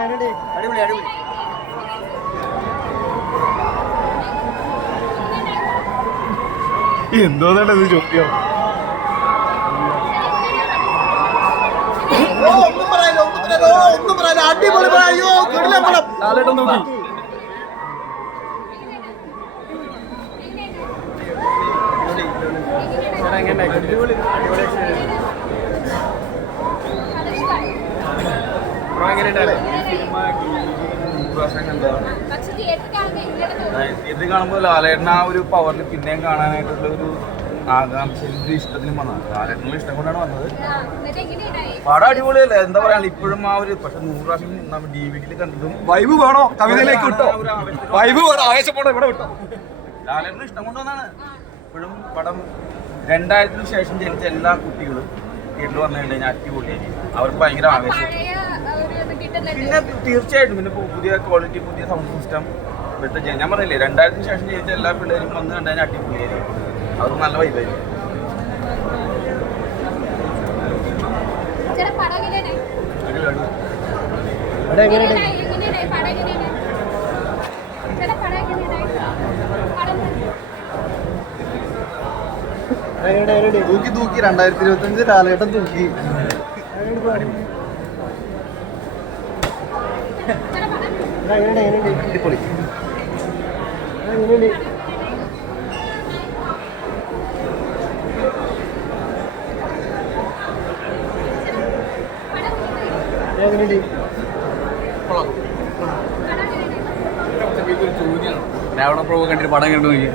അടിപൊളി അടിപൊളി. എന്തോന്നാണ് ഇത് ചോദ്യം. ഒന്നും അടിപൊളി പറയോ കിടിലം നോക്കി. അടിപൊളി. എങ്ങനെ തോന്നും. ഇത് കാണുമ്പോൾ ലാലേട്ടൻ ആ ഒരു പവറിൽ പിന്നെയും കാണാനായിട്ടുള്ള ഒരു ആകാംക്ഷ ഒരു ഇഷ്ടത്തിനും വന്നത് ലാലേട്ടനുള്ള ഇഷ്ടം കൊണ്ടാണ് വന്നത്. പടം അടിപൊളിയല്ലേ? എന്താ പറയാ ഇപ്പോഴും ആ ഒരു പക്ഷെ നൂറ് പ്രാവശ്യം ഡി വി ഡിയിൽ കണ്ടിട്ടും വൈബ് വേണോ? കവിതയിലേക്ക് വിട്ടോ? വൈബ് വേണോ? ആവേശപ്പെടോ ഇവിടെ വിട്ടോ? ലാലേട്ടന് ഇഷ്ടം കൊണ്ടുവന്നാണ് ഇപ്പോഴും പടം രണ്ടായിരത്തിന് ശേഷം ജനിച്ച എല്ലാ കുട്ടികളും തിയേറ്ററിൽ വന്നു കഴിഞ്ഞാൽ അടിപൊളിയായിരിക്കും. അവർക്ക് ഭയങ്കര ആവേശം പഴയ ആ, ഒരു ഇത് കിട്ടുന്നുണ്ട് പിന്നെ തീർച്ചയായിട്ടും പിന്നെ പുതിയ ക്വാളിറ്റി പുതിയ സൗണ്ട് സിസ്റ്റം ഇവിടുത്തെ ഞാൻ പറഞ്ഞില്ലേ രണ്ടായിരത്തിന് ശേഷം ജയിച്ച എല്ലാ പിള്ളേരും വന്ന് കണ്ടാൽ അടിപൊളിയായിരിക്കും. അത് നല്ല വൈബായിരിക്കും? തൂക്കി തൂക്കി രണ്ടായിരത്തി ഇരുപത്തി അഞ്ച് കാലഘട്ടം തൂക്കി ചില പടം എങ്ങനെയുണ്ട്, എങ്ങനെയുണ്ട്? അടിപൊളി. എങ്ങനെയുണ്ട്? എങ്ങനെയുണ്ട്? രാവണ പ്രഭു കണ്ടിട്ട് പടം കണ്ടു നോക്കി.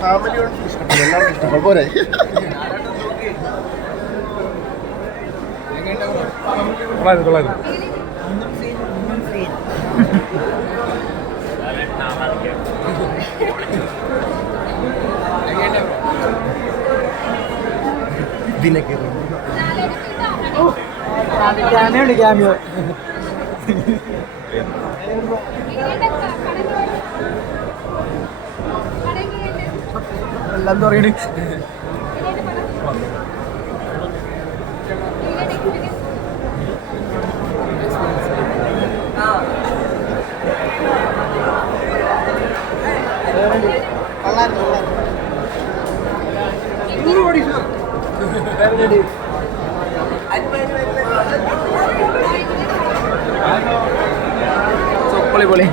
ഫാമിലിയോട് ഇഷ്ടപ്പെട്ടു എല്ലാവർക്കും ഇഷ്ടപ്പെട്ടു പോരെ. കൊള്ളായിരുന്നു കൊള്ളായിരുന്നു ഇതിനൊക്കെ ക്യാമിയോ ക്യാമിയോ എല്ലാം പറയണേ പൊളി പൊളി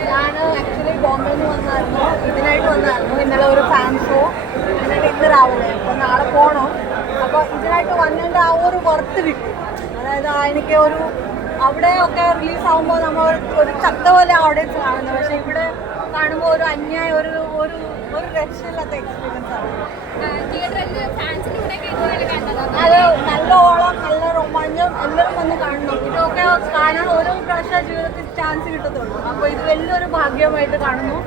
ഞാൻ ആക്ച്വലി ബോംബെന്ന് വന്നായിരുന്നു. ഇതിനായിട്ട് വന്നായിരുന്നു. ഇന്നലെ ഒരു ഫാൻ ഷോ എന്നിട്ട് ആവുന്നത് അപ്പോൾ നാളെ പോകണം അപ്പോൾ ഇതിനായിട്ട് വന്നതിന്റെ ആ ഒരു വർത്ത് കിട്ടി. അതായത് എനിക്ക് ഒരു അവിടെ ഒക്കെ റിലീസ് ആകുമ്പോൾ നമ്മൾ ഒരു ചത്ത പോലെ അവിടെ കാണുന്നത്. പക്ഷേ ഇവിടെ കാണുമ്പോൾ ഒരു അന്യായ ഒരു ഒരു ഒരു രക്ഷയില്ലാത്ത എക്സ്പീരിയൻസ് ആണ്. അത് നല്ല ഓളം നല്ല റൊമാഞ്ചം എല്ലാവരും വന്ന് കാണണം. ഇതൊക്കെ കാണാൻ ഓരോ പ്രാവശ്യം ജീവിതത്തിൽ ചാൻസ് കിട്ടത്തുള്ളൂ. അപ്പോൾ ഇത് വലിയൊരു ഭാഗ്യമായിട്ട് കാണുന്നു.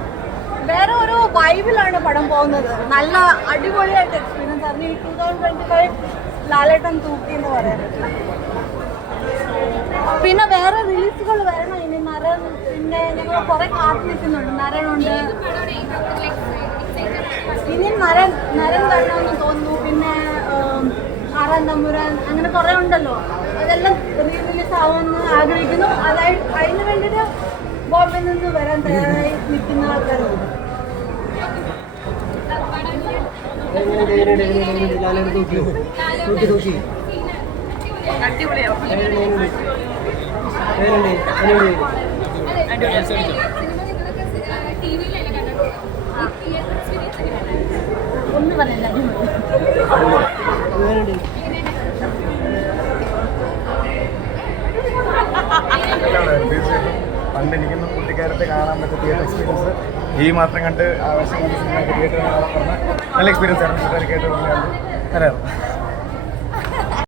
വേറെ ഒരു വൈബിലാണ് പടം പോകുന്നത്. നല്ല അടിപൊളിയായിട്ട് എക്സ്പീരിയൻസ് ആയിരുന്നു ഈ two thousand twenty five Lalettan തൂക്കി എന്ന് പറ്റില്ല പിന്നെ വേറെ റിലീസുകൾ വരണം ഇനി. നരൻ പിന്നെ ഞങ്ങൾ കുറെ കാത്തു നിൽക്കുന്നുണ്ട്. നരനുണ്ട് ഇനി നരൻ നരൻ വരണമെന്ന് തോന്നുന്നു. പിന്നെ ആറൻ ആറാം തമ്പുരാൻ അങ്ങനെ കുറെ ഉണ്ടല്ലോ. അതെല്ലാം റീ റിലീസ് ആവുമെന്ന് ആഗ്രഹിക്കുന്നു. അതായത് അതിന് വേണ്ടിയിട്ട് ബോംബെ നിന്ന് വരാൻ തയ്യാറായി നിൽക്കുന്ന ആൾക്കാരുണ്ട് ടിവിയിലല്ലേ കണ്ടിട്ടുള്ളൂ തിയേറ്റർ എക്സ്പീരിയൻസ് എങ്ങനെയുണ്ടായി ഒന്നും പറഞ്ഞില്ല അടിപൊളി തീർച്ചയായിട്ടും പണ്ട് കുട്ടിക്കാലത്ത് കാണാൻ പറ്റിയ തിയേറ്റർ എക്സ്പീരിയൻസ് ഈ മാത്രം കണ്ട് ആവശ്യം കണ്ട് തിയേറ്റർ നല്ല എക്സ്പീരിയൻസ് ആയിരുന്നു. തിയേറ്റർ നല്ലതായിരുന്നു